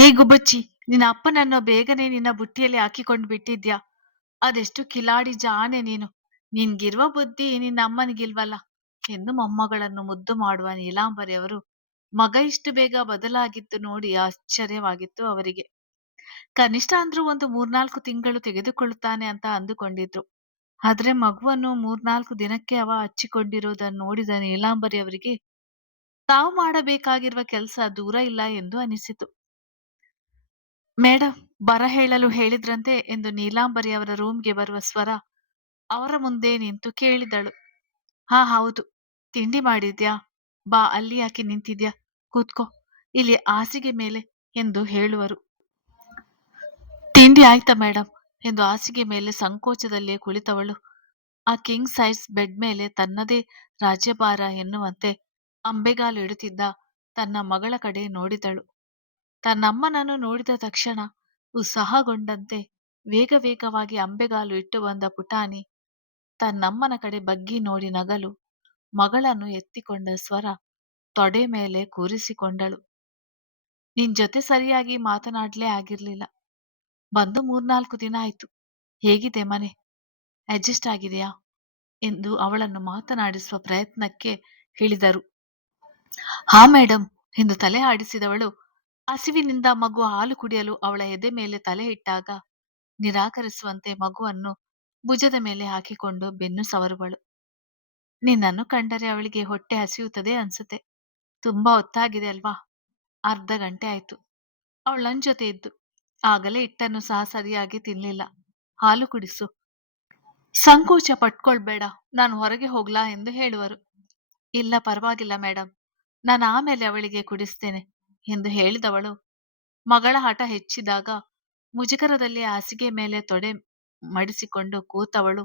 ಹೇ ಗುಬ್ಬಚ್ಚಿ, ನಿನ್ನ ಅಪ್ಪನನ್ನು ಬೇಗನೆ ನಿನ್ನ ಬುಟ್ಟಿಯಲ್ಲಿ ಹಾಕಿಕೊಂಡು ಬಿಟ್ಟಿದ್ಯಾ? ಅದೆಷ್ಟು ಕಿಲಾಡಿ ಜಾಣೆ ನೀನು. ನಿನ್ಗಿರುವ ಬುದ್ಧಿ ನಿನ್ನ ಅಮ್ಮನಿಗಿಲ್ವಲ್ಲ ಎಂದು ಮೊಮ್ಮಗಳನ್ನು ಮುದ್ದು ಮಾಡುವ ನೀಲಾಂಬರಿ ಅವರು ಮಗ ಇಷ್ಟು ಬೇಗ ಬದಲಾಗಿದ್ದು ನೋಡಿ ಆಶ್ಚರ್ಯವಾಗಿತ್ತು ಅವರಿಗೆ. ಕನಿಷ್ಠ ಅಂದ್ರೂ ಒಂದು 3-4 ತಿಂಗಳು ತೆಗೆದುಕೊಳ್ಳುತ್ತಾನೆ ಅಂತ ಅಂದುಕೊಂಡಿದ್ರು. ಆದ್ರೆ ಮಗುವನ್ನು 3-4 ದಿನಕ್ಕೆ ಅವ ಹಚ್ಚಿಕೊಂಡಿರುವುದನ್ನು ನೋಡಿದ ನೀಲಾಂಬರಿ ಅವರಿಗೆ ತಾವು ಮಾಡಬೇಕಾಗಿರುವ ಕೆಲಸ ದೂರ ಇಲ್ಲ ಎಂದು ಅನಿಸಿತು. ಮೇಡಮ್, ಬರ ಹೇಳಲು ಹೇಳಿದ್ರಂತೆ ಎಂದು ನೀಲಾಂಬರಿ ಅವರ ರೂಮ್ಗೆ ಬರುವ ಸ್ವರ ಅವರ ಮುಂದೆ ನಿಂತು ಕೇಳಿದಳು. ಹಾ, ಹೌದು. ತಿಂಡಿ ಮಾಡಿದ್ಯಾ? ಬಾ, ಅಲ್ಲಿ ಯಾಕೆ ನಿಂತಿದ್ಯಾ? ಕೂತ್ಕೋ, ಇಲ್ಲಿ ಹಾಸಿಗೆ ಮೇಲೆ ಎಂದು ಹೇಳುವರು. ತಿಂಡಿ ಆಯ್ತಾ ಮೇಡಮ್ ಎಂದು ಹಾಸಿಗೆ ಮೇಲೆ ಸಂಕೋಚದಲ್ಲೇ ಕುಳಿತವಳು ಆ ಕಿಂಗ್ ಸೈಜ್ ಬೆಡ್ ಮೇಲೆ ತನ್ನದೇ ರಾಜ್ಯಭಾರ ಎನ್ನುವಂತೆ ಅಂಬೆಗಾಲು ಇಡುತ್ತಿದ್ದ ತನ್ನ ಮಗಳ ಕಡೆ ನೋಡಿದಳು. ತನ್ನಮ್ಮನನ್ನು ನೋಡಿದ ತಕ್ಷಣ ಉತ್ಸಾಹಗೊಂಡಂತೆ ವೇಗ ವೇಗವಾಗಿ ಅಂಬೆಗಾಲು ಇಟ್ಟು ಬಂದ ಪುಟಾಣಿ ತನ್ನಮ್ಮನ ಕಡೆ ಬಗ್ಗಿ ನೋಡಿ ನಗಲು ಮಗಳನ್ನು ಎತ್ತಿಕೊಂಡ ಸ್ವರ ತೊಡೆ ಮೇಲೆ ಕೂರಿಸಿಕೊಂಡಳು. ನಿನ್ ಜೊತೆ ಸರಿಯಾಗಿ ಮಾತನಾಡ್ಲೇ ಆಗಿರ್ಲಿಲ್ಲ. ಬಂದು 3-4 ದಿನ ಆಯ್ತು. ಹೇಗಿದೆ ಮನೆ? ಅಡ್ಜಸ್ಟ್ ಆಗಿದೆಯಾ ಎಂದು ಅವಳನ್ನು ಮಾತನಾಡಿಸುವ ಪ್ರಯತ್ನಕ್ಕೆ ಹೇಳಿದರು. ಹಾ ಮೇಡಮ್ ಎಂದು ತಲೆ ಆಡಿಸಿದವಳು ಹಸಿವಿನಿಂದ ಮಗು ಹಾಲು ಕುಡಿಯಲು ಅವಳ ಎದೆ ಮೇಲೆ ತಲೆ ಇಟ್ಟಾಗ ನಿರಾಕರಿಸುವಂತೆ ಮಗುವನ್ನು ಭುಜದ ಮೇಲೆ ಹಾಕಿಕೊಂಡು ಬೆನ್ನು ಸವರುವಳು. ನಿನ್ನನ್ನು ಕಂಡರೆ ಅವಳಿಗೆ ಹೊಟ್ಟೆ ಹಸಿಯುತ್ತದೆ ಅನ್ಸುತ್ತೆ. ತುಂಬಾ ಹೊತ್ತಾಗಿದೆ ಅಲ್ವಾ? ಅರ್ಧ ಗಂಟೆ ಆಯ್ತು. ಅವಳು ನನ್ ಜೊತೆ ಇದ್ದು ಆಗಲೇ ಹಿಟ್ಟನ್ನು ಸಹ ಸರಿಯಾಗಿ ತಿನ್ಲಿಲ್ಲ. ಹಾಲು ಕುಡಿಸು. ಸಂಕೋಚ ಪಟ್ಕೊಳ್ಬೇಡ, ನಾನು ಹೊರಗೆ ಹೋಗ್ಲಾ ಎಂದು ಹೇಳುವರು. ಇಲ್ಲ, ಪರವಾಗಿಲ್ಲ ಮೇಡಮ್, ನಾನು ಆಮೇಲೆ ಅವಳಿಗೆ ಕುಡಿಸ್ತೇನೆ ಎಂದು ಹೇಳಿದವಳು ಮಗಳ ಹಠ ಹೆಚ್ಚಿದಾಗ ಮುಜುಗರದಲ್ಲಿ ಹಾಸಿಗೆ ಮೇಲೆ ತೊಡೆ ಮಡಿಸಿಕೊಂಡು ಕೂತವಳು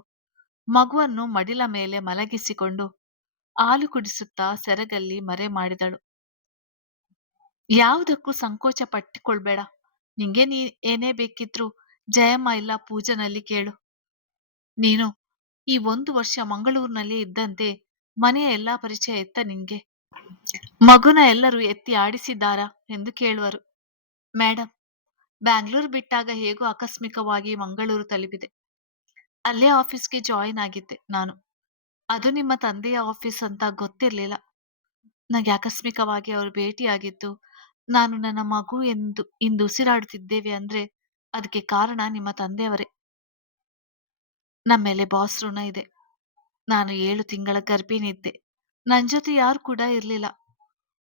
ಮಗುವನ್ನು ಮಡಿಲ ಮೇಲೆ ಮಲಗಿಸಿಕೊಂಡು ಹಾಲು ಕುಡಿಸುತ್ತಾ ಸೆರಗಲ್ಲಿ ಮರೆ ಮಾಡಿದಳು. ಯಾವುದಕ್ಕೂ ಸಂಕೋಚ ಪಟ್ಟಿಕೊಳ್ಬೇಡ. ನಿಂಗೆ ನೀ ಏನೇ ಬೇಕಿದ್ರು ಜಯಮ್ಮ ಇಲ್ಲ ಪೂಜನಲ್ಲಿ ಕೇಳು. ನೀನು ಈ 1 ವರ್ಷ ಮಂಗಳೂರಿನಲ್ಲಿ ಇದ್ದಂತೆ ಮನೆಯ ಎಲ್ಲಾ ಪರಿಚಯ ಎತ್ತ ನಿಂಗೆ. ಮಗುನ ಎಲ್ಲರೂ ಎತ್ತಿ ಆಡಿಸಿದ್ದಾರಾ ಎಂದು ಕೇಳುವರು. ಮೇಡಮ್, ಬ್ಯಾಂಗ್ಳೂರು ಬಿಟ್ಟಾಗ ಹೇಗೋ ಆಕಸ್ಮಿಕವಾಗಿ ಮಂಗಳೂರು ತಲುಪಿದೆ. ಅಲ್ಲೇ ಆಫೀಸ್ಗೆ ಜಾಯಿನ್ ಆಗಿದ್ದೆ ನಾನು. ಅದು ನಿಮ್ಮ ತಂದೆಯ ಆಫೀಸ್ ಅಂತ ಗೊತ್ತಿರ್ಲಿಲ್ಲ. ನನಗೆ ಆಕಸ್ಮಿಕವಾಗಿ ಅವರು ಭೇಟಿಯಾಗಿದ್ದು, ನಾನು ನನ್ನ ಮಗು ಇಂದು ಉಸಿರಾಡುತ್ತಿದ್ದೇವೆ ಅಂದ್ರೆ ಅದಕ್ಕೆ ಕಾರಣ ನಿಮ್ಮ ತಂದೆಯವರೇ. ನಮ್ಮ ಮೇಲೆ ಬಾಸ್ ಋಣ ಇದೆ. ನಾನು 7 ತಿಂಗಳ ಗರ್ಭಿಣಿ ಇದ್ದೆ. ನನ್ ಜೊತೆ ಯಾರು ಕೂಡ ಇರ್ಲಿಲ್ಲ.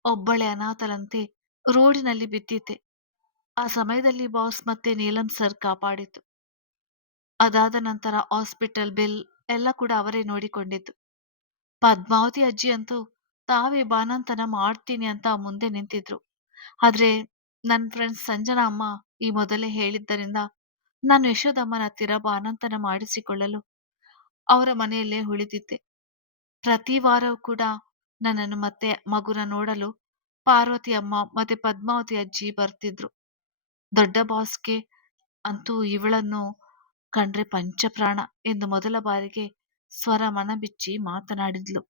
ಒಬ್ಬಳೆ ಅನಾಥಳಂತೆ ರೋಡಿನಲ್ಲಿ ಬಿದ್ದಿದ್ದೆ. ಆ ಸಮಯದಲ್ಲಿ ಬಾಸ್ ಮತ್ತೆ ನೀಲಂ ಸರ್ ಕಾಪಾಡಿತು. ಅದಾದ ನಂತರ ಹಾಸ್ಪಿಟಲ್ ಬಿಲ್ ಎಲ್ಲ ಕೂಡ ಅವರೇ ನೋಡಿಕೊಂಡಿದ್ದು. ಪದ್ಮಾವತಿ ಅಜ್ಜಿ ಅಂತೂ ತಾವೇ ಬಾಣಂತನ ಮಾಡ್ತೀನಿ ಅಂತ ಮುಂದೆ ನಿಂತಿದ್ರು. ಆದ್ರೆ ನನ್ನ ಫ್ರೆಂಡ್ಸ್ ಸಂಜನಾ ಅಮ್ಮ ಈ ಮೊದಲೇ ಹೇಳಿದ್ದರಿಂದ ನಾನು ಯಶೋದಮ್ಮನ ಹತ್ತಿರ ಬಾಣಂತನ ಮಾಡಿಸಿಕೊಳ್ಳಲು ಅವರ ಮನೆಯಲ್ಲೇ ಉಳಿದಿದ್ದೆ. ಪ್ರತಿ ವಾರವೂ ಕೂಡ ನನ್ನನ್ನು ಮತ್ತೆ ಮಗುನ ನೋಡಲು ಪಾರ್ವತಿ ಅಮ್ಮ ಮತ್ತೆ ಪದ್ಮಾವತಿ ಅಜ್ಜಿ ಬರ್ತಿದ್ರು. ದೊಡ್ಡ ಬಾಸ್ಗೆ ಅಂತೂ ಇವಳನ್ನು ಕಂಡ್ರೆ ಪಂಚಪ್ರಾಣ ಎಂದು ಮೊದಲ ಬಾರಿಗೆ ಸ್ವರ ಮನಬಿಚ್ಚಿ ಮಾತನಾಡಿದ್ಲು.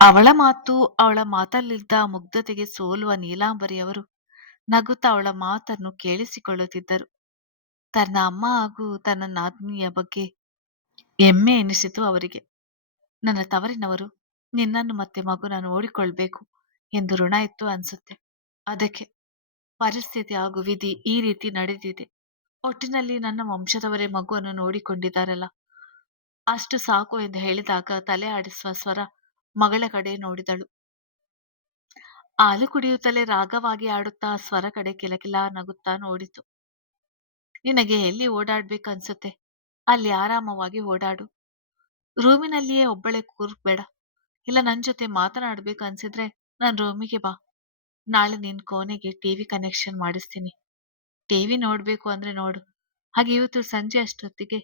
ಅವಳ ಮಾತು, ಅವಳ ಮಾತಲ್ಲಿದ್ದ ಮುಗ್ಧತೆಗೆ ಸೋಲುವ ನೀಲಾಂಬರಿಯವರು ನಗುತ್ತಾ ಅವಳ ಮಾತನ್ನು ಕೇಳಿಸಿಕೊಳ್ಳುತ್ತಿದ್ದರು. ತನ್ನ ಅಮ್ಮ ಹಾಗೂ ತನ್ನ ನಾದ್ನಿಯ ಬಗ್ಗೆ ಹೆಮ್ಮೆ ಎನಿಸಿತು ಅವರಿಗೆ. ನನ್ನ ತವರಿನವರು ನಿನ್ನನ್ನು ಮತ್ತೆ ಮಗುನ ನೋಡಿಕೊಳ್ಬೇಕು ಎಂದು ಋಣ ಇತ್ತು ಅನ್ಸುತ್ತೆ. ಅದಕ್ಕೆ ಪರಿಸ್ಥಿತಿ ಹಾಗೂ ವಿಧಿ ಈ ರೀತಿ ನಡೆದಿದೆ. ಒಟ್ಟಿನಲ್ಲಿ ನನ್ನ ವಂಶದವರೇ ಮಗುವನ್ನು ನೋಡಿಕೊಂಡಿದ್ದಾರಲ್ಲ, ಅಷ್ಟು ಸಾಕು ಎಂದು ಹೇಳಿದಾಗ ತಲೆ ಆಡಿಸುವ ಸ್ವರ ಮಗಳ ಕಡೆ ನೋಡಿದಳು. ಹಾಲು ಕುಡಿಯುತ್ತಲೇ ರಾಗವಾಗಿ ಆಡುತ್ತಾ ಸ್ವರ ಕಡೆ ಕಿಲಕಿಲ ನಗುತ್ತಾ ನೋಡಿತು. ನಿನಗೆ ಎಲ್ಲಿ ಓಡಾಡ್ಬೇಕು ಅನ್ಸುತ್ತೆ ಅಲ್ಲಿ ಆರಾಮವಾಗಿ ಓಡಾಡು. ರೂಮಿನಲ್ಲಿಯೇ ಒಬ್ಬಳೆ ಕೂರ್ಬೇಡ. ಇಲ್ಲ ನನ್ ಜೊತೆ ಮಾತನಾಡ್ಬೇಕು ಅನ್ಸಿದ್ರೆ ನನ್ ರೂಮಿಗೆ ಬಾ. ನಾಳೆ ನಿನ್ ಕೋಣೆಗೆ ಟಿವಿ ಕನೆಕ್ಷನ್ ಮಾಡಿಸ್ತೀನಿ. ಟಿವಿ ನೋಡ್ಬೇಕು ಅಂದ್ರೆ ನೋಡು. ಹಾಗೆ ಇವತ್ತು ಸಂಜೆ ಅಷ್ಟೊತ್ತಿಗೆ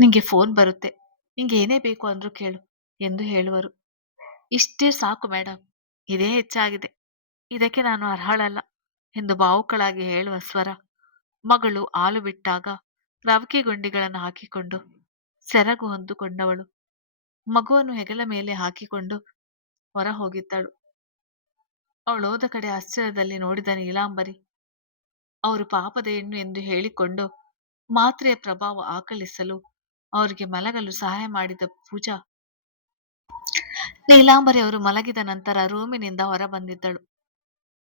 ನಿಂಗೆ ಫೋನ್ ಬರುತ್ತೆ. ನಿಂಗೆ ಏನೇ ಬೇಕು ಅಂದ್ರೂ ಕೇಳು ಎಂದು ಹೇಳುವರು. ಇಷ್ಟೇ ಸಾಕು ಮೇಡಮ್, ಇದೇ ಹೆಚ್ಚಾಗಿದೆ. ಇದಕ್ಕೆ ನಾನು ಅರ್ಹಳಲ್ಲ ಎಂದು ಭಾವುಕಳಾಗಿ ಹೇಳುವ ಸ್ವರ ಮಗಳು ಹಾಲು ಬಿಟ್ಟಾಗ ರವಿಕೆ ಗುಂಡಿಗಳನ್ನು ಹಾಕಿಕೊಂಡು ಸೆರಗು ಹೊಂದಿಕೊಂಡವಳು ಮಗುವನ್ನು ಹೆಗಲ ಮೇಲೆ ಹಾಕಿಕೊಂಡು ಹೊರ ಹೋಗಿದ್ದಳು. ಅವಳು ಹೋದ ಕಡೆ ಆಶ್ಚರ್ಯದಲ್ಲಿ ನೋಡಿದ ನೀಲಾಂಬರಿ ಅವರು ಪಾಪದ ಹೆಣ್ಣು ಎಂದು ಹೇಳಿಕೊಂಡು ಮಾತ್ರೆಯ ಪ್ರಭಾವ ಆಕಳಿಸಲು ಅವರಿಗೆ ಮಲಗಲು ಸಹಾಯ ಮಾಡಿದ ಪೂಜಾ, ನೀಲಾಂಬರಿ ಅವರು ಮಲಗಿದ ನಂತರ ರೂಮಿನಿಂದ ಹೊರಬಂದಿದ್ದಳು.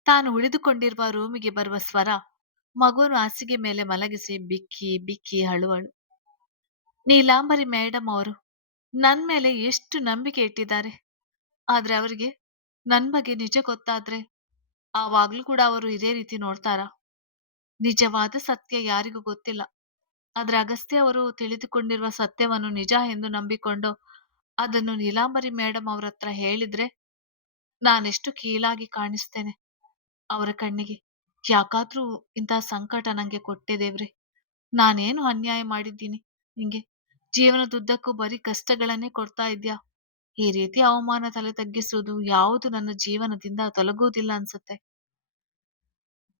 ತಾನು ಉಳಿದುಕೊಂಡಿರುವ ರೂಮಿಗೆ ಬರುವ ಸ್ವರ ಮಗುವನ್ನು ಹಾಸಿಗೆ ಮೇಲೆ ಮಲಗಿಸಿ ಬಿಕ್ಕಿ ಬಿಕ್ಕಿ ಅಳುವಳು. ನೀಲಾಂಬರಿ ಮೇಡಮ್ ಅವರು ನನ್ ಮೇಲೆ ಎಷ್ಟು ನಂಬಿಕೆ ಇಟ್ಟಿದ್ದಾರೆ. ಆದ್ರೆ ಅವರಿಗೆ ನನ್ ಬಗ್ಗೆ ನಿಜ ಗೊತ್ತಾದ್ರೆ ಆವಾಗ್ಲೂ ಕೂಡ ಅವರು ಇದೇ ರೀತಿ ನೋಡ್ತಾರಾ? ನಿಜವಾದ ಸತ್ಯ ಯಾರಿಗೂ ಗೊತ್ತಿಲ್ಲ. ಆದ್ರೆ ಅಗಸ್ತ್ಯ ಅವರು ತಿಳಿದುಕೊಂಡಿರುವ ಸತ್ಯವನ್ನು ನಿಜ ಎಂದು ನಂಬಿಕೊಂಡು ಅದನ್ನು ನೀಲಾಂಬರಿ ಮೇಡಮ್ ಅವ್ರತ್ರ ಹೇಳಿದ್ರೆ ನಾನೆಷ್ಟು ಕೀಳಾಗಿ ಕಾಣಿಸ್ತೇನೆ ಅವರ ಕಣ್ಣಿಗೆ. ಯಾಕಾದ್ರೂ ಇಂಥ ಸಂಕಟ ನಂಗೆ ಕೊಟ್ಟೆ ದೇವ್ರೆ. ನಾನೇನು ಅನ್ಯಾಯ ಮಾಡಿದ್ದೀನಿ ನಿಂಗೆ? ಜೀವನದುದ್ದಕ್ಕೂ ಬರೀ ಕಷ್ಟಗಳನ್ನೇ ಕೊಡ್ತಾ ಇದ್ಯಾ? ಈ ರೀತಿ ಅವಮಾನ ತಲೆ ತಗ್ಗಿಸುವುದು ಯಾವುದು ನನ್ನ ಜೀವನದಿಂದ ತೊಲಗುವುದಿಲ್ಲ ಅನ್ಸುತ್ತೆ.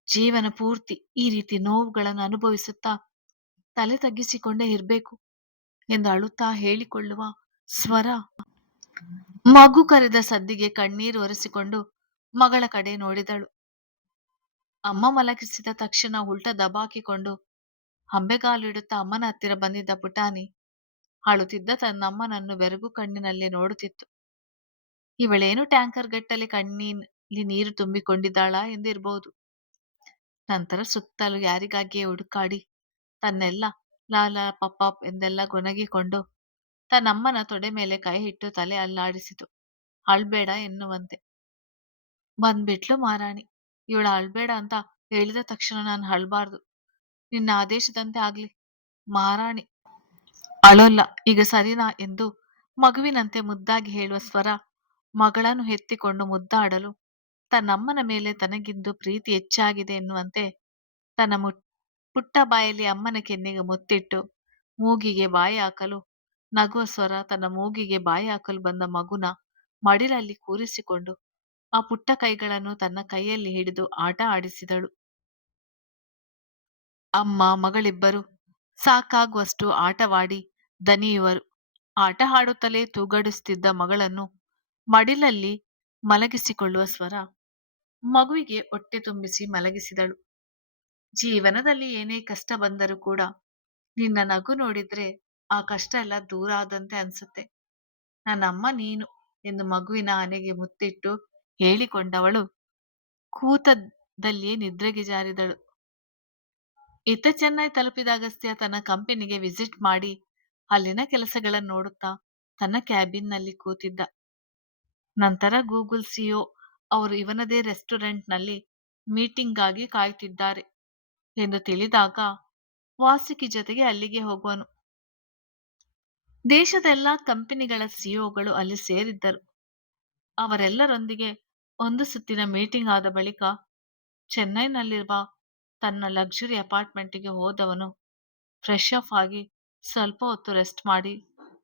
ಜೀವನ ಪೂರ್ತಿ ಈ ರೀತಿ ನೋವುಗಳನ್ನು ಅನುಭವಿಸುತ್ತಾ ತಲೆ ತಗ್ಗಿಸಿಕೊಂಡೇ ಇರ್ಬೇಕು ಎಂದು ಅಳುತ್ತಾ ಹೇಳಿಕೊಳ್ಳುವ ಸ್ವರ ಮಗು ಕರೆದ ಸದ್ದಿಗೆ ಕಣ್ಣೀರು ಒರೆಸಿಕೊಂಡು ಮಗಳ ಕಡೆ ನೋಡಿದಳು. ಅಮ್ಮ ಮಲಗಿಸಿದ ತಕ್ಷಣ ಉಲ್ಟ ದಬಾಕಿಕೊಂಡು ಹಂಬೆಗಾಲಿಡುತ್ತಾ ಅಮ್ಮನ ಹತ್ತಿರ ಬಂದಿದ್ದ ಪುಟಾಣಿ ಅಳುತ್ತಿದ್ದ ತನ್ನಮ್ಮನನ್ನು ಬೆರಗು ಕಣ್ಣಿನಲ್ಲೇ ನೋಡುತ್ತಿತ್ತು. ಇವಳೇನು ಟ್ಯಾಂಕರ್ ಗಟ್ಟಲೆ ಕಣ್ಣೀಲಿ ನೀರು ತುಂಬಿಕೊಂಡಿದ್ದಾಳಾ ಎಂದಿರಬಹುದು. ನಂತರ ಸುತ್ತಲೂ ಯಾರಿಗಾಗಿಯೇ ಹುಡುಕಾಡಿ ತನ್ನೆಲ್ಲ ಲಾಲ ಪಪ್ಪಾಪ್ ಎಂದೆಲ್ಲ ಗೊನಗಿಕೊಂಡು ತನ್ನಮ್ಮನ ತೊಡೆ ಮೇಲೆ ಕೈ ಇಟ್ಟು ತಲೆ ಅಲ್ಲಾಡಿಸಿತು. ಅಳ್ಬೇಡ ಎನ್ನುವಂತೆ. ಬಂದ್ಬಿಟ್ಲು ಮಹಾರಾಣಿ. ಇವಳ ಅಳ್ಬೇಡ ಅಂತ ಹೇಳಿದ ತಕ್ಷಣ ನಾನು ಅಳ್ಬಾರ್ದು. ನಿನ್ನ ಆದೇಶದಂತೆ ಆಗ್ಲಿ ಮಹಾರಾಣಿ. ಅಳೋಲ್ಲ ಈಗ ಸರಿನಾ ಎಂದು ಮಗುವಿನಂತೆ ಮುದ್ದಾಗಿ ಹೇಳುವ ಸ್ವರ ಮಗಳನ್ನು ಎತ್ತಿಕೊಂಡು ಮುದ್ದಾಡಲು ತನ್ನಮ್ಮನ ಮೇಲೆ ತನಗಿಂದು ಪ್ರೀತಿ ಹೆಚ್ಚಾಗಿದೆ ಎನ್ನುವಂತೆ ತನ್ನ ಪುಟ್ಟ ಬಾಯಲ್ಲಿ ಅಮ್ಮನ ಕೆನ್ನೆಗೆ ಮುತ್ತಿಟ್ಟು ಮೂಗಿಗೆ ಬಾಯಿ ಹಾಕಲು ನಗುವ ಸ್ವರ ತನ್ನ ಮೂಗಿಗೆ ಬಾಯಿ ಹಾಕಲು ಬಂದ ಮಗುನ ಮಡಿಲಲ್ಲಿ ಕೂರಿಸಿಕೊಂಡು ಆ ಪುಟ್ಟ ಕೈಗಳನ್ನು ತನ್ನ ಕೈಯಲ್ಲಿ ಹಿಡಿದು ಆಟ ಆಡಿಸಿದಳು. ಅಮ್ಮ ಮಗಳಿಬ್ಬರು ಸಾಕಾಗುವಷ್ಟು ಆಟವಾಡಿ ದಣಿಯುವರು. ಆಟ ಆಡುತ್ತಲೇ ತೂಗಡಿಸುತ್ತಿದ್ದ ಮಗಳನ್ನು ಮಡಿಲಲ್ಲಿ ಮಲಗಿಸಿಕೊಳ್ಳುವ ಸ್ವರ ಮಗುವಿಗೆ ಹೊಟ್ಟೆ ತುಂಬಿಸಿ ಮಲಗಿಸಿದಳು. ಜೀವನದಲ್ಲಿ ಏನೇ ಕಷ್ಟ ಬಂದರೂ ಕೂಡ ನಿನ್ನ ನಗು ನೋಡಿದ್ರೆ ಆ ಕಷ್ಟ ಎಲ್ಲ ದೂರ ಆದಂತೆ ಅನ್ಸುತ್ತೆ. ನನ್ನಮ್ಮ ನೀನು ಎಂದು ಮಗುವಿನ ಹಣೆಗೆ ಮುತ್ತಿಟ್ಟು ಹೇಳಿಕೊಂಡವಳು ಕೂತದಲ್ಲಿಯೇ ನಿದ್ರೆಗೆ ಜಾರಿದಳು. ಇತ್ತ ಚೆನ್ನೈ ತಲುಪಿದ ಅಗಸ್ತ್ಯ ತನ್ನ ಕಂಪನಿಗೆ ವಿಸಿಟ್ ಮಾಡಿ ಅಲ್ಲಿನ ಕೆಲಸಗಳನ್ನು ನೋಡುತ್ತಾ ತನ್ನ ಕ್ಯಾಬಿನ್ನಲ್ಲಿ ಕೂತಿದ್ದ. ನಂತರ ಗೂಗಲ್ ಸಿಇಒ ಅವರು ಇವನದೇ ರೆಸ್ಟೋರೆಂಟ್ನಲ್ಲಿ ಮೀಟಿಂಗ್ಗಾಗಿ ಕಾಯ್ತಿದ್ದಾರೆ ಎಂದು ತಿಳಿದಾಗ ವಾಸುಕಿ ಜೊತೆಗೆ ಅಲ್ಲಿಗೆ ಹೋಗುವನು. ದೇಶದ ಎಲ್ಲಾ ಕಂಪನಿಗಳ ಸಿಇಒಗಳು ಅಲ್ಲಿ ಸೇರಿದ್ದರು. ಅವರೆಲ್ಲರೊಂದಿಗೆ ಒಂದು ಸುತ್ತಿನ ಮೀಟಿಂಗ್ ಆದ ಬಳಿಕ ಚೆನ್ನೈನಲ್ಲಿರುವ ತನ್ನ ಲಕ್ಸುರಿ ಅಪಾರ್ಟ್ಮೆಂಟಿಗೆ ಹೋದವನು ಫ್ರೆಶ್ ಆಫ್ ಆಗಿ ಸ್ವಲ್ಪ ಹೊತ್ತು ರೆಸ್ಟ್ ಮಾಡಿ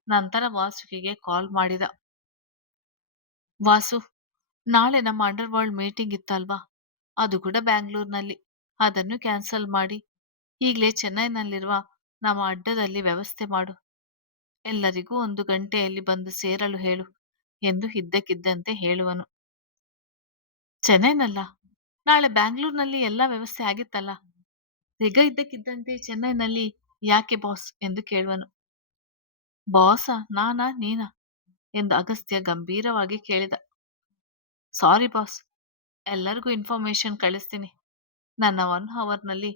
ನಂತರ ವಾಸುಕಿಗೆ ಕಾಲ್ ಮಾಡಿದ. ವಾಸು, ನಾಳೆ ನಮ್ಮ ಅಂಡರ್ ವರ್ಲ್ಡ್ ಮೀಟಿಂಗ್ ಇತ್ತಲ್ವಾ, ಅದು ಕೂಡ ಬ್ಯಾಂಗ್ಳೂರ್ನಲ್ಲಿ. ಅದನ್ನು ಕ್ಯಾನ್ಸಲ್ ಮಾಡಿ ಈಗಲೇ ಚೆನ್ನೈನಲ್ಲಿರುವ ನಮ್ಮ ಅಡ್ಡದಲ್ಲಿ ವ್ಯವಸ್ಥೆ ಮಾಡು. ಎಲ್ಲರಿಗೂ 1 ಗಂಟೆಯಲ್ಲಿ ಬಂದು ಸೇರಲು ಹೇಳು ಎಂದು ಇದ್ದಕ್ಕಿದ್ದಂತೆ ಹೇಳುವನು. ಚೆನ್ನೈನಲ್ಲ? ನಾಳೆ ಬ್ಯಾಂಗ್ಳೂರ್ನಲ್ಲಿ ಎಲ್ಲ ವ್ಯವಸ್ಥೆ ಆಗಿತ್ತಲ್ಲ, ಈಗ ಇದ್ದಕ್ಕಿದ್ದಂತೆ ಚೆನ್ನೈನಲ್ಲಿ ಯಾಕೆ ಬಾಸ್ ಎಂದು ಕೇಳುವನು. ಬಾಸ ನಾನಾ ನೀನಾ ಎಂದು ಅಗಸ್ತ್ಯ ಗಂಭೀರವಾಗಿ ಕೇಳಿದ. ಸಾರಿ ಬಾಸ್, ಎಲ್ಲರಿಗೂ ಇನ್ಫಾರ್ಮೇಶನ್ ಕಳಿಸ್ತೀನಿ. ನನ್ನ 1 ಅವರ್ನಲ್ಲಿ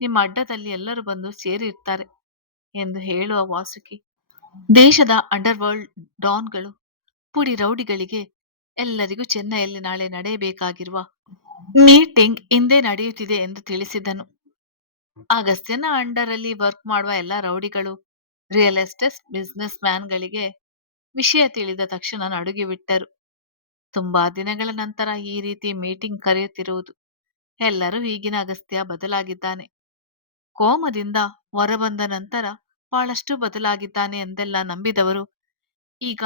ನಿಮ್ಮ ಅಡ್ಡದಲ್ಲಿ ಎಲ್ಲರೂ ಬಂದು ಸೇರಿರ್ತಾರೆ ಎಂದು ಹೇಳುವ ವಾಸುಕಿ ದೇಶದ ಅಂಡರ್ ವರ್ಲ್ಡ್ ಡಾನ್ಗಳು ಪುಡಿ ರೌಡಿಗಳಿಗೆ ಎಲ್ಲರಿಗೂ ಚೆನ್ನೈಯಲ್ಲಿ ನಾಳೆ ನಡೆಯಬೇಕಾಗಿರುವ ಮೀಟಿಂಗ್ ಇಂದೇ ನಡೆಯುತ್ತಿದೆ ಎಂದು ತಿಳಿಸಿದನು. ಅಗಸ್ತ್ಯನ ಅಂಡರ್ ಅಲ್ಲಿ ವರ್ಕ್ ಮಾಡುವ ಎಲ್ಲ ರೌಡಿಗಳು, ರಿಯಲ್ ಎಸ್ಟೇಟ್ ಬಿಸ್ನೆಸ್ ಮ್ಯಾನ್ಗಳಿಗೆ ವಿಷಯ ತಿಳಿದ ತಕ್ಷಣ ನಡುಗಿಬಿಟ್ಟರು. ತುಂಬಾ ದಿನಗಳ ನಂತರ ಈ ರೀತಿ ಮೀಟಿಂಗ್ ಕರೆಯುತ್ತಿರುವುದು. ಎಲ್ಲರೂ ಈಗಿನ ಅಗಸ್ತ್ಯ ಬದಲಾಗಿದ್ದಾನೆ, ಕೋಮದಿಂದ ಹೊರಬಂದ ನಂತರ ಬಹಳಷ್ಟು ಬದಲಾಗಿದ್ದಾನೆ ಎಂದೆಲ್ಲ ನಂಬಿದವರು ಈಗ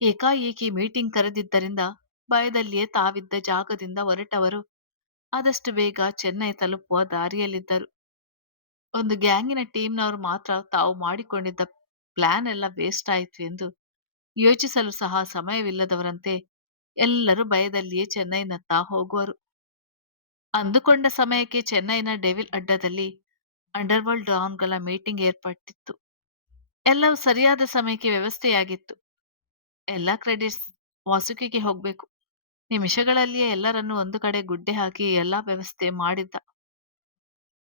ಏಕಾಏಕಿ ಮೀಟಿಂಗ್ ಕರೆದಿದ್ದರಿಂದ ಭಯದಲ್ಲಿಯೇ ತಾವಿದ್ದ ಜಾಗದಿಂದ ಹೊರಟವರು ಆದಷ್ಟು ಬೇಗ ಚೆನ್ನೈ ತಲುಪುವ ದಾರಿಯಲ್ಲಿದ್ದರು. ಒಂದು ಗ್ಯಾಂಗಿನ ಟೀಮ್ನವರು ಮಾತ್ರ ತಾವು ಮಾಡಿಕೊಂಡಿದ್ದ ಪ್ಲಾನ್ ಎಲ್ಲ ವೇಸ್ಟ್ ಆಯಿತು ಎಂದು ಯೋಚಿಸಲು ಸಹ ಸಮಯವಿಲ್ಲದವರಂತೆ ಎಲ್ಲರೂ ಭಯದಲ್ಲಿಯೇ ಚೆನ್ನೈನತ್ತ ಹೋಗುವರು. ಅಂದುಕೊಂಡ ಸಮಯಕ್ಕೆ ಚೆನ್ನೈನ ಡೆವಿಲ್ ಅಡ್ಡದಲ್ಲಿ ಅಂಡರ್‌ವರ್ಲ್ಡ್ ಡಾನ್‌ಗಳ ಮೀಟಿಂಗ್ ಏರ್ಪಟ್ಟಿತ್ತು. ಎಲ್ಲವೂ ಸರಿಯಾದ ಸಮಯಕ್ಕೆ ವ್ಯವಸ್ಥೆಯಾಗಿತ್ತು. ಎಲ್ಲಾ ಕ್ರೆಡಿಟ್ಸ್ ವಾಸುಕಿಗೆ ಹೋಗ್ಬೇಕು. ನಿಮಿಷಗಳಲ್ಲಿಯೇ ಎಲ್ಲರನ್ನೂ ಒಂದು ಕಡೆ ಗುಡ್ಡೆ ಹಾಕಿ ಎಲ್ಲಾ ವ್ಯವಸ್ಥೆ ಮಾಡಿದ್ದ.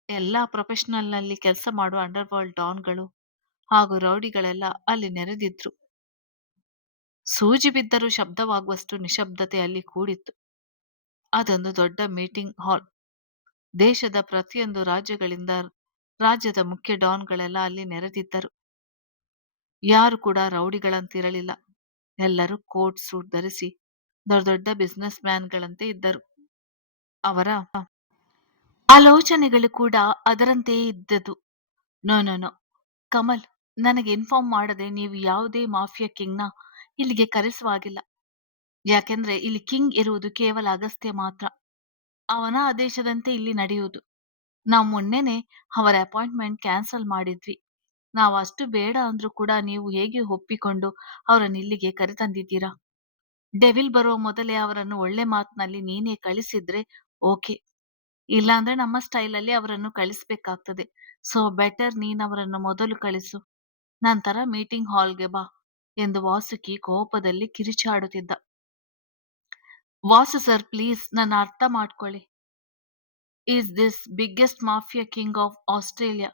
ಎಲ್ಲಾ ಪ್ರೊಫೆಷನಲ್‌ನಲ್ಲಿ ಕೆಲಸ ಮಾಡುವ ಅಂಡರ್‌ವರ್ಲ್ಡ್ ಡಾನ್‌ಗಳು ಹಾಗೂ ರೌಡಿಗಳೆಲ್ಲ ಅಲ್ಲಿ ನೆರೆದಿದ್ರು. ಸೂಜಿ ಬಿದ್ದರೂ ಶಬ್ದವಾಗುವಷ್ಟು ನಿಶ್ಶಬ್ದತೆ ಅಲ್ಲಿ ಕೂಡಿತ್ತು. ಅದೊಂದು ದೊಡ್ಡ ಮೀಟಿಂಗ್ ಹಾಲ್. ದೇಶದ ಪ್ರತಿಯೊಂದು ರಾಜ್ಯದ ಮುಖ್ಯ ಡಾನ್‌ಗಳೆಲ್ಲ ಅಲ್ಲಿ ನೆರೆದಿದ್ದರು. ಯಾರು ಕೂಡ ರೌಡಿಗಳಂತಿರಲಿಲ್ಲ. ಎಲ್ಲರೂ ಕೋಟ್ ಸೂಟ್ ಧರಿಸಿ ದೊಡ್ಡ ದೊಡ್ಡ ಬಿಸಿನೆಸ್ ಮ್ಯಾನ್‌ಗಳಂತೆ ಇದ್ದರು. ಅವರ ಆಲೋಚನೆಗಳು ಕೂಡ ಅದರಂತೆಯೇ ಇದ್ದದ್ದು. ನೋ ನೋ ನೋ ಕಮಲ್, ನನಗೆ ಇನ್ಫಾರ್ಮ್ ಮಾಡದೆ ನೀವು ಯಾವುದೇ ಮಾಫಿಯಾ ಕಿಂಗ್‌ನ ಇಲ್ಲಿಗೆ ಕರೆಸುವ ಹಾಗಿಲ್ಲ. ಯಾಕೆಂದ್ರೆ ಇಲ್ಲಿ ಕಿಂಗ್ ಇರುವುದು ಕೇವಲ ಅಗಸ್ತ್ಯ ಮಾತ್ರ. ಅವನ ಆದೇಶದಂತೆ ಇಲ್ಲಿ ನಡೆಯುವುದು. ನಾವು ಮೊನ್ನೆನೇ ಅವರ ಅಪಾಯಿಂಟ್ಮೆಂಟ್ ಕ್ಯಾನ್ಸಲ್ ಮಾಡಿದ್ವಿ. ನಾವು ಅಷ್ಟು ಬೇಡ ಅಂದ್ರೂ ಕೂಡ ನೀವು ಹೇಗೆ ಒಪ್ಪಿಕೊಂಡು ಅವರನ್ನು ಇಲ್ಲಿಗೆ ಕರೆತಂದಿದ್ದೀರಾ? ಡೆವಿಲ್ ಬರುವ ಮೊದಲೇ ಅವರನ್ನು ಒಳ್ಳೆ ಮಾತಿನಲ್ಲಿ ನೀನೇ ಕಳಿಸಿದ್ರೆ ಓಕೆ. ಇಲ್ಲಾಂದ್ರೆ ನಮ್ಮ ಸ್ಟೈಲಲ್ಲಿ ಅವರನ್ನು ಕಳಿಸ್ಬೇಕಾಗ್ತದೆ. ಸೊ ಬೆಟರ್ ನೀನವರನ್ನು ಮೊದಲು ಕಳಿಸು. ನಂತರ ಮೀಟಿಂಗ್ ಹಾಲ್‌ಗೆ ಬಾ ಎಂದು ವಾಸುಕಿ ಕೋಪದಲ್ಲಿ ಕಿರುಚಾಡುತ್ತಿದ್ದ. ವಾಸು ಸರ್ ಪ್ಲೀಸ್ ನನ್ನ ಅರ್ಥ ಮಾಡ್ಕೊಳ್ಳಿ. Is this biggest mafia king of Australia.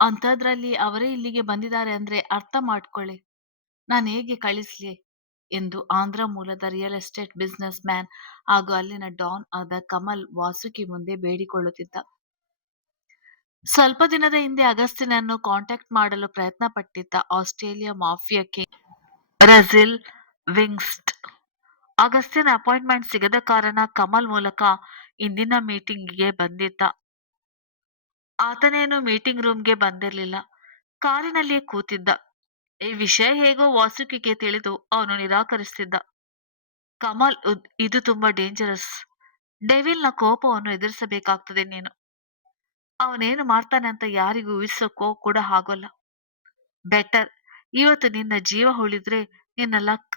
ಅಂಥದ್ರಲ್ಲಿ ಅವರೇ ಇಲ್ಲಿಗೆ ಬಂದಿದ್ದಾರೆ ಅಂದ್ರೆ ಅರ್ಥ ಮಾಡ್ಕೊಳ್ಳಿ. ನಾನು ಹೇಗೆ ಕಳಿಸ್ಲಿ ಎಂದು ಆಂಧ್ರ ಮೂಲದ ರಿಯಲ್ ಎಸ್ಟೇಟ್ ಬಿಸಿನೆಸ್ ಮ್ಯಾನ್ ಹಾಗೂ ಅಲ್ಲಿನ ಡಾನ್ ಆದ ಕಮಲ್ ವಾಸುಕಿ ಮುಂದೆ ಬೇಡಿಕೊಳ್ಳುತ್ತಿದ್ದ. ಸ್ವಲ್ಪ ದಿನದ ಹಿಂದೆ ಅಗಸ್ತಿನನ್ನು ಕಾಂಟ್ಯಾಕ್ಟ್ ಮಾಡಲು ಪ್ರಯತ್ನ ಪಟ್ಟಿದ್ದ ಆಸ್ಟ್ರೇಲಿಯಾ ಮಾಫಿಯಾ ಕಿಂಗ್ ರಝಿಲ್ ವಿಂಗ್ಸ್ಟ್. ಅಗಸ್ತ್ಯನ ಅಪಾಯಿಂಟ್ಮೆಂಟ್ ಸಿಗದ ಕಾರಣ ಕಮಲ್ ಮೂಲಕ ಇಂದಿನ ಮೀಟಿಂಗಿಗೆ ಬಂದಿದ್ದ. ಆತನೇನು ಮೀಟಿಂಗ್ ರೂಮ್‌ಗೆ ಬಂದಿರಲಿಲ್ಲ. ಕಾರಿನಲ್ಲಿಯೇ ಕೂತಿದ್ದ. ಈ ವಿಷಯ ಹೇಗೋ ವಾಸುಕಿಗೆ ತಿಳಿದು ಅವನು ನಿರಾಕರಿಸುತ್ತಿದ್ದ. ಕಮಲ್, ಇದು ತುಂಬಾ ಡೇಂಜರಸ್. ಡೆವಿಲ್‌ನ ಕೋಪವನ್ನು ಎದುರಿಸಬೇಕಾಗ್ತದೆ ನೀನು. ಅವನೇನು ಮಾಡ್ತಾನೆ ಅಂತ ಯಾರಿಗೂ ಊಹಿಸೋಕ್ಕೂ ಕೂಡ ಆಗೋಲ್ಲ. ಬೆಟರ್ ಇವತ್ತು ನಿನ್ನ ಜೀವ ಉಳಿದ್ರೆ ನಿನ್ನ ಲಕ್.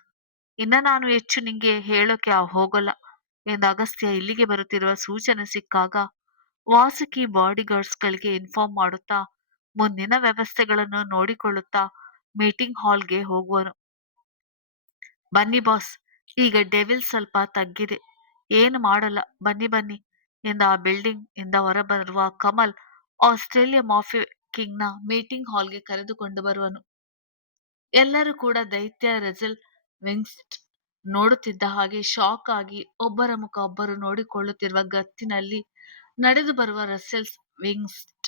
ಇನ್ನ ನಾನು ಹೆಚ್ಚು ನಿಂಗೆ ಹೇಳೋಕೆ ಹೋಗೋಲ್ಲ ಎಂದು ಅಗಸ್ತ್ಯ ಇಲ್ಲಿಗೆ ಬರುತ್ತಿರುವ ಸೂಚನೆ ಸಿಕ್ಕಾಗ ವಾಸುಕಿ ಬಾಡಿಗಾರ್ಡ್ಸ್‌ಗಳಿಗೆ ಇನ್ಫಾರ್ಮ್ ಮಾಡುತ್ತಾ ಮುಂದಿನ ವ್ಯವಸ್ಥೆಗಳನ್ನು ನೋಡಿಕೊಳ್ಳುತ್ತಾ ಮೀಟಿಂಗ್ ಹಾಲ್‌ಗೆ ಹೋಗುವನು. ಬನ್ನಿ ಬಾಸ್, ಈಗ ಡೆವಿಲ್ ಸ್ವಲ್ಪ ತಗ್ಗಿದೆ. ಏನು ಮಾಡಲ್ಲ, ಬನ್ನಿ ಬನ್ನಿ ಎಂದು ಆ ಬಿಲ್ಡಿಂಗ್ ಇಂದ ಹೊರಬರುವ ಕಮಲ್ ಆಸ್ಟ್ರೇಲಿಯಾ ಮಾಫಿಯಾ ಕಿಂಗ್‌ನ ಮೀಟಿಂಗ್ ಹಾಲ್‌ಗೆ ಕರೆದುಕೊಂಡು ಬರುವನು. ಎಲ್ಲರೂ ಕೂಡ ದೈತ್ಯ ರೆಝಲ್ ವಿಂಗ್ಸ್ಟ್ ನೋಡುತ್ತಿದ್ದ ಹಾಗೆ ಶಾಕ್ ಆಗಿ ಒಬ್ಬರ ಮುಖ ಒಬ್ಬರು ನೋಡಿಕೊಳ್ಳುತ್ತಿರುವ ಗತ್ತಿನಲ್ಲಿ ನಡೆದು ಬರುವ ರಸೆಲ್ಸ್ ವಿಂಗ್ಸ್ಟ್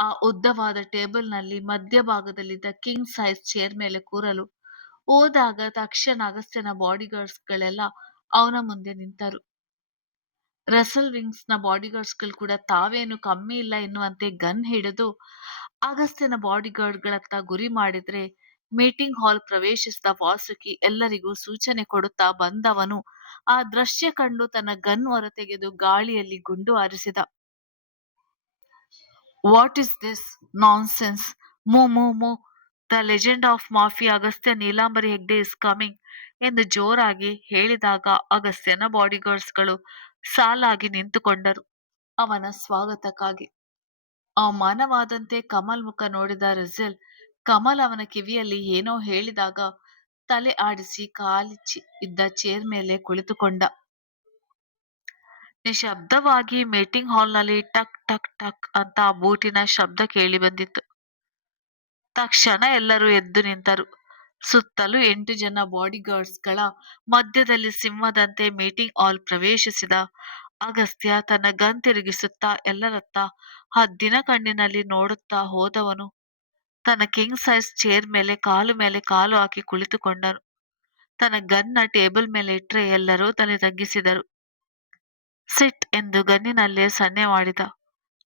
ಆ ಉದ್ದವಾದ ಟೇಬಲ್‌ನಲ್ಲಿ ಮಧ್ಯಭಾಗದಲ್ಲಿದ್ದ ಕಿಂಗ್ ಸೈಜ್ ಚೇರ್ ಮೇಲೆ ಕೂರಲು ಹೋದಾಗ ತಕ್ಷಣ ಅಗಸ್ತ್ಯನ ಬಾಡಿಗಾರ್ಡ್ಸ್‌ಗಳೆಲ್ಲ ಅವನ ಮುಂದೆ ನಿಂತರು. ರಸೆಲ್ ವಿಂಗ್ಸ್‌ನ ಬಾಡಿಗಾರ್ಡ್ಸ್‌ಗಳು ಕೂಡ ತಾವೇನು ಕಮ್ಮಿ ಇಲ್ಲ ಎನ್ನುವಂತೆ ಗನ್ ಹಿಡಿದು ಅಗಸ್ತ್ಯನ ಬಾಡಿಗಾರ್ಡ್‌ಗಳತ್ತ ಗುರಿ ಮಾಡಿದ್ರೆ ಮೀಟಿಂಗ್ ಹಾಲ್ ಪ್ರವೇಶಿಸಿದ ವಾಸುಕಿ ಎಲ್ಲರಿಗೂ ಸೂಚನೆ ಕೊಡುತ್ತಾ ಬಂದವನು ಆ ದೃಶ್ಯ ಕಂಡು ತನ್ನ ಗನ್ ಹೊರತೆಗೆದು ಗಾಳಿಯಲ್ಲಿ ಗುಂಡು ಹಾರಿಸಿದ. What is this nonsense? Move move move. The legend of mafia Agastya Neelambari Hegde is coming ಎಂದು ಜೋರಾಗಿ ಹೇಳಿದಾಗ ಅಗಸ್ತ್ಯನ ಬಾಡಿಗಾರ್ಡ್ಸ್‌ಗಳು ಸಾಲಾಗಿ ನಿಂತುಕೊಂಡರು ಅವನ ಸ್ವಾಗತಕ್ಕಾಗಿ. ಅವಮಾನವಾದಂತೆ ಕಮಲ್ ಮುಖ ನೋಡಿದ ರೆಝೆಲ್ ಕಮಲ್ ಅವನ ಕಿವಿಯಲ್ಲಿ ಏನೋ ಹೇಳಿದಾಗ ತಲೆ ಆಡಿಸಿ ಕಾಲಿಚ್ಚಿ ಇದ್ದ ಚೇರ್ ಮೇಲೆ ಕುಳಿತುಕೊಂಡ. ನಿಶಬ್ದವಾಗಿ ಮೀಟಿಂಗ್ ಹಾಲ್‌ನಲ್ಲಿ ಟಕ್ ಟಕ್ ಟಕ್ ಅಂತ ಬೂಟಿನ ಶಬ್ದ ಕೇಳಿಬಂದಿತು. ತಕ್ಷಣ ಎಲ್ಲರೂ ಎದ್ದು ನಿಂತರು. ಸುತ್ತಲೂ 8 ಜನ ಬಾಡಿಗಾರ್ಡ್ಸ್‌ಗಳ ಮಧ್ಯದಲ್ಲಿ ಸಿಂಹದಂತೆ ಮೀಟಿಂಗ್ ಹಾಲ್ ಪ್ರವೇಶಿಸಿದ ಅಗಸ್ತ್ಯ ತನ್ನ ಗನ್ ತಿರುಗಿಸುತ್ತಾ ಎಲ್ಲರತ್ತ ಹದ್ದಿನ ಕಣ್ಣಿನಲ್ಲಿ ನೋಡುತ್ತಾ ಹೋದವನು ತನ್ನ ಕಿಂಗ್ ಸೈಜ್ ಚೇರ್ ಮೇಲೆ ಕಾಲು ಹಾಕಿ ಕುಳಿತುಕೊಂಡನು. ತನ್ನ ಗನ್ನ ಟೇಬಲ್ ಮೇಲೆ ಇಟ್ರೆ ಎಲ್ಲರೂ ತಲೆ ತಗ್ಗಿಸಿದರು. ಸಿಟ್ ಎಂದು ಗನ್ನಿನಲ್ಲೇ ಸನ್ನೆ ಮಾಡಿದ.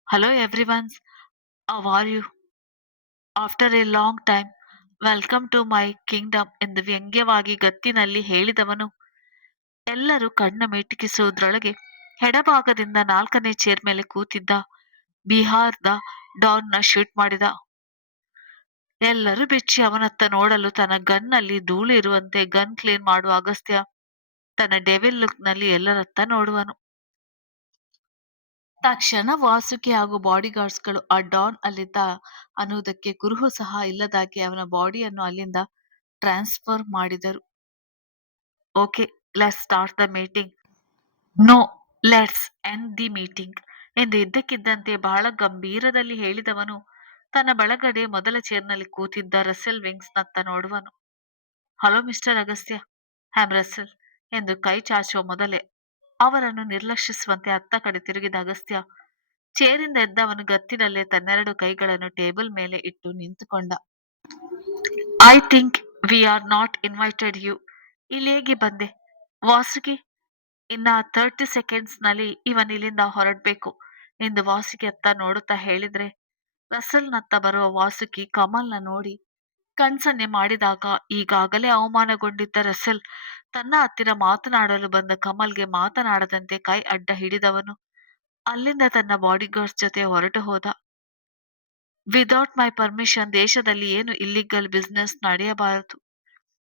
Hello everyones, how are you? After a long time, welcome to my kingdom ಎಂದು ವ್ಯಂಗ್ಯವಾಗಿ ಗತ್ತಿನಲ್ಲಿ ಹೇಳಿದವನು ಎಲ್ಲರೂ ಕಣ್ಣ ಮಿಟುಕಿಸುವುದರೊಳಗೆ ಎಡಭಾಗದಿಂದ 4ನೇ ಚೇರ್ ಮೇಲೆ ಕೂತಿದ್ದ ಬಿಹಾರದ ಡಾನ್ನ ಶೂಟ್ ಮಾಡಿದ. ಎಲ್ಲರೂ ಬೆಚ್ಚಿ ಅವನತ್ತ ನೋಡಲು ತನ್ನ ಗನ್ನಲ್ಲಿ ಧೂಳು ಇರುವಂತೆ ಗನ್ ಕ್ಲೀನ್ ಮಾಡುವ ಅಗಸ್ತ್ಯ ತನ್ನ ಡೆವಿಲ್ ಲುಕ್‌ನಲ್ಲಿ ಎಲ್ಲರತ್ತ ನೋಡುವನು. ತಕ್ಷಣ ವಾಸುಕಿ ಹಾಗೂ ಬಾಡಿಗಾರ್ಡ್ಸ್ಗಳು ಆ ಡಾನ್ ಅಲ್ಲಿದ್ದ ಅನ್ನುವುದಕ್ಕೆ ಕುರುಹು ಸಹ ಇಲ್ಲದಾಗಿ ಅವನ ಬಾಡಿಯನ್ನು ಅಲ್ಲಿಂದ ಟ್ರಾನ್ಸ್ಫರ್ ಮಾಡಿದರು. Okay, let's start the meeting. No, let's end the meeting ಎಂದು ಇದ್ದಕ್ಕಿದ್ದಂತೆ ಬಹಳ ಗಂಭೀರದಲ್ಲಿ ಹೇಳಿದವನು ತನ್ನ ಬಳಗಡೆ ಮೊದಲ ಚೇರ್ನಲ್ಲಿ ಕೂತಿದ್ದ ರಸೆಲ್ ವಿಂಗ್ಸ್ನತ್ತ ನೋಡುವನು. Hello mister Agastya, I'm Russell ಎಂದು ಕೈ ಚಾಚುವ ಮೊದಲೇ ಅವರನ್ನು ನಿರ್ಲಕ್ಷಿಸುವಂತೆ ಅತ್ತ ಕಡೆ ತಿರುಗಿದ ಅಗಸ್ತ್ಯ ಚೇರಿಂದ ಎದ್ದವನು ಗತ್ತಿನಲ್ಲೇ ತನ್ನೆರಡು ಕೈಗಳನ್ನು ಟೇಬಲ್ ಮೇಲೆ ಇಟ್ಟು ನಿಂತುಕೊಂಡ. I think we are not invited you. ಇಲ್ಲಿ ಹೇಗೆ ಬಂದೆ? ವಾಸುಕಿ, ಇನ್ನ 30 ಸೆಕೆಂಡ್ಸ್ನಲ್ಲಿ ಇವನ್ ಇಲ್ಲಿಂದ ಹೊರಡ್ಬೇಕು ಎಂದು ವಾಸುಕಿ ಅತ್ತ ನೋಡುತ್ತಾ ಹೇಳಿದ್ರೆ, ರಸಲ್ನತ್ತ ಬರುವ ವಾಸುಕಿ ಕಮಲ್ನ ನೋಡಿ ಕಣ್ಸನ್ನೆ ಮಾಡಿದಾಗ ಈಗಾಗಲೇ ಅವಮಾನಗೊಂಡಿದ್ದ ರಸೆಲ್ ತನ್ನ ಹತ್ತಿರ ಮಾತನಾಡಲು ಬಂದ ಕಮಲ್ಗೆ ಮಾತನಾಡದಂತೆ ಕೈ ಅಡ್ಡ ಹಿಡಿದವನು ಅಲ್ಲಿಂದ ತನ್ನ ಬಾಡಿಗಾರ್ಡ್ಸ್ ಜೊತೆ ಹೊರಟು ಹೋದ. ವಿದೌಟ್ ಮೈ ಪರ್ಮಿಷನ್ ದೇಶದಲ್ಲಿ ಏನು ಇಲ್ಲಿಗಲ್ ಬಿಸ್ನೆಸ್ ನಡೆಯಬಾರದು.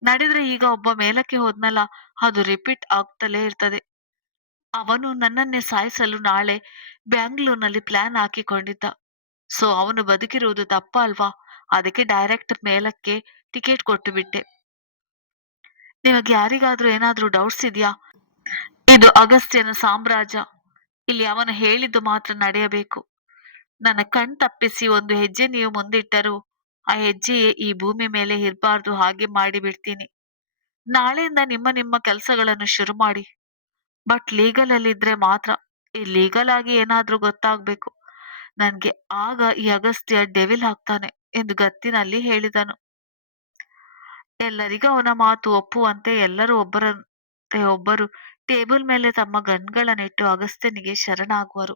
ನಡೆದ್ರೆ ಈಗ ಒಬ್ಬ ಮೇಲಕ್ಕೆ ಹೋದ್ನಲ್ಲ, ಅದು ರಿಪೀಟ್ ಆಗ್ತಲೇ ಇರ್ತದೆ. ಅವನು ನನ್ನನ್ನೇ ಸಾಯಿಸಲು ನಾಳೆ ಬ್ಯಾಂಗ್ಳೂರ್ನಲ್ಲಿ ಪ್ಲಾನ್ ಹಾಕಿಕೊಂಡಿದ್ದ. ಸೊ ಅವನು ಬದುಕಿರುವುದು ತಪ್ಪ ಅಲ್ವಾ? ಅದಕ್ಕೆ ಡೈರೆಕ್ಟ್ ಮೇಲಕ್ಕೆ ಟಿಕೆಟ್ ಕೊಟ್ಟು ಬಿಟ್ಟೆ. ನಿಮಗೆ ಯಾರಿಗಾದ್ರೂ ಏನಾದ್ರೂ ಡೌಟ್ಸ್ ಇದೆಯಾ? ಇದು ಅಗಸ್ತ್ಯನ ಸಾಮ್ರಾಜ್ಯ. ಇಲ್ಲಿ ಅವನು ಹೇಳಿದ್ದು ಮಾತ್ರ ನಡೆಯಬೇಕು. ನನ್ನ ಕಣ್ ತಪ್ಪಿಸಿ ಒಂದು ಹೆಜ್ಜೆ ನೀವು ಮುಂದಿಟ್ಟರೂ ಆ ಹೆಜ್ಜೆಯೇ ಈ ಭೂಮಿ ಮೇಲೆ ಇರಬಾರ್ದು, ಹಾಗೆ ಮಾಡಿ ಬಿಡ್ತೀನಿ. ನಾಳೆಯಿಂದ ನಿಮ್ಮ ನಿಮ್ಮ ಕೆಲಸಗಳನ್ನು ಶುರು ಮಾಡಿ. ಬಟ್ ಲೀಗಲ್ ಅಲ್ಲಿ ಇದ್ರೆ ಮಾತ್ರ. ಇಲ್ಲೀಗಲ್ ಆಗಿ ಏನಾದ್ರೂ ಗೊತ್ತಾಗ್ಬೇಕು ನನ್ಗೆ, ಆಗ ಈ ಅಗಸ್ತ್ಯ ಡೆವಿಲ್ ಆಗ್ತಾನೆ ಎಂದು ಗತ್ತಿನಲ್ಲಿ ಹೇಳಿದನು. ಎಲ್ಲರಿಗೂ ಅವನ ಮಾತು ಒಪ್ಪುವಂತೆ ಎಲ್ಲರೂ ಒಬ್ಬರಂತೆ ಒಬ್ಬರು ಟೇಬಲ್ ಮೇಲೆ ತಮ್ಮ ಗನ್ಗಳನ್ನಿಟ್ಟು ಅಗಸ್ತ್ಯನಿಗೆ ಶರಣಾಗುವರು.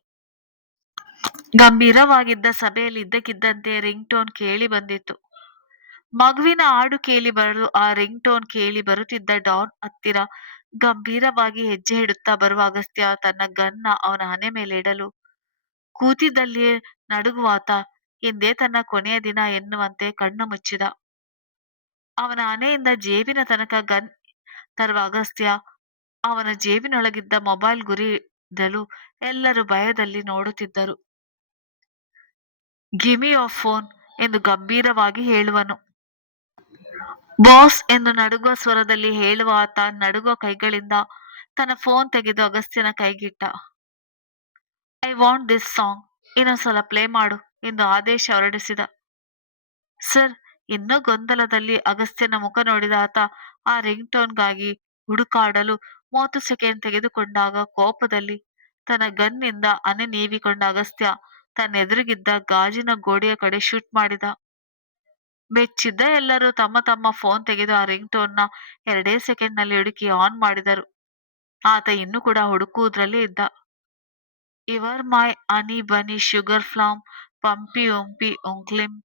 ಗಂಭೀರವಾಗಿದ್ದ ಸಭೆಯಲ್ಲಿ ಇದ್ದಕ್ಕಿದ್ದಂತೆ ರಿಂಗ್ ಟೋನ್ ಕೇಳಿ ಬಂದಿತ್ತು. ಮಗುವಿನ ಹಾಡು ಕೇಳಿ ಬರಲು ಆ ರಿಂಗ್ ಟೋನ್ ಕೇಳಿ ಬರುತ್ತಿದ್ದ ಡಾನ್ ಹತ್ತಿರ ಗಂಭೀರವಾಗಿ ಹೆಜ್ಜೆ ಇಡುತ್ತಾ ಬರುವ ಅಗಸ್ತ್ಯ ತನ್ನ ಗನ್ನ ಅವನ ಹಣೆ ಮೇಲೆ ಇಡಲು ಕೂತಿದ್ದಲ್ಲಿಯೇ ನಡುಗುವಾತ ಇಂದೇ ತನ್ನ ಕೊನೆಯ ದಿನ ಎನ್ನುವಂತೆ ಕಣ್ಣು ಮುಚ್ಚಿದ. ಅವನ ಹಣೆಯಿಂದ ಜೇಬಿನ ತನಕ ಗನ್ ತರುವ ಅಗಸ್ತ್ಯ ಅವನ ಜೇಬಿನೊಳಗಿದ್ದ ಮೊಬೈಲ್ ಗುರಿ ಇಡಲು ಎಲ್ಲರೂ ಭಯದಲ್ಲಿ ನೋಡುತ್ತಿದ್ದರು. ಗಿಮಿ ಆಫ್ ಫೋನ್ ಎಂದು ಗಂಭೀರವಾಗಿ ಹೇಳುವನು. ಬಾಸ್ ಎಂದು ನಡುಗುವ ಸ್ವರದಲ್ಲಿ ಹೇಳುವ ಆತ ನಡುಗುವ ಕೈಗಳಿಂದ ತನ್ನ ಫೋನ್ ತೆಗೆದು ಅಗಸ್ತ್ಯನ ಕೈಗಿಟ್ಟ. ಐ ವಾಂಟ್ ದಿಸ್ ಸಾಂಗ್, ಇನ್ನೊಂದ್ಸಲ ಪ್ಲೇ ಮಾಡು ಎಂದು ಆದೇಶ ಹೊರಡಿಸಿದ. ಸರ್, ಇನ್ನೂ ಗೊಂದಲದಲ್ಲಿ ಅಗಸ್ತ್ಯನ ಮುಖ ನೋಡಿದ ಆತ ಆ ರಿಂಗ್ ಟೋನ್ಗಾಗಿ ಹುಡುಕಾಡಲು 30 ಸೆಕೆಂಡ್ ತೆಗೆದುಕೊಂಡಾಗ ಕೋಪದಲ್ಲಿ ತನ್ನ ಗನ್ನಿಂದ ಹಣೆ ನೀವಿಕೊಂಡ ಅಗಸ್ತ್ಯ ತನ್ನ ಎದುರಿಗಿದ್ದ ಗಾಜಿನ ಗೋಡೆಯ ಕಡೆ ಶೂಟ್ ಮಾಡಿದ. ಬೆಚ್ಚಿದ್ದ ಎಲ್ಲರೂ ತಮ್ಮ ತಮ್ಮ ಫೋನ್ ತೆಗೆದು ಆ ರಿಂಗ್ ಟೋನ್ನ 2 ಸೆಕೆಂಡ್ನಲ್ಲಿ ಹುಡುಕಿ ಆನ್ ಮಾಡಿದರು. ಆತ ಇನ್ನೂ ಕೂಡ ಹುಡುಕುವುದರಲ್ಲೇ ಇದ್ದ. Your my honey bunny sugar plum pumpy umpy umpkin,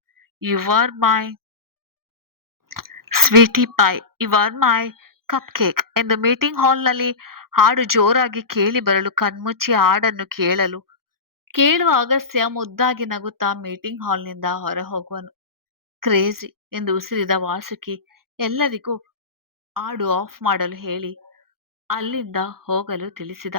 your my sweetie pie, your my cupcake ಎಂದು ಮೀಟಿಂಗ್ ಹಾಲ್ನಲ್ಲಿ ಹಾಡು ಜೋರಾಗಿ ಕೇಳಿ ಬರಲು ಕಣ್ಮುಚ್ಚಿ ಹಾಡನ್ನು ಕೇಳುವ ಅಗಸ್ತ್ಯ ಮುದ್ದಾಗಿ ನಗುತ್ತಾ ಮೀಟಿಂಗ್ ಹಾಲ್ನಿಂದ ಹೊರ ಹೋಗುವನು. ಕ್ರೇಜಿ ಎಂದು ಉಸಿರಿದ ವಾಸುಕಿ ಎಲ್ಲರಿಗೂ ಹಾಡು ಆಫ್ ಮಾಡಲು ಹೇಳಿ ಅಲ್ಲಿಂದ ಹೋಗಲು ತಿಳಿಸಿದ.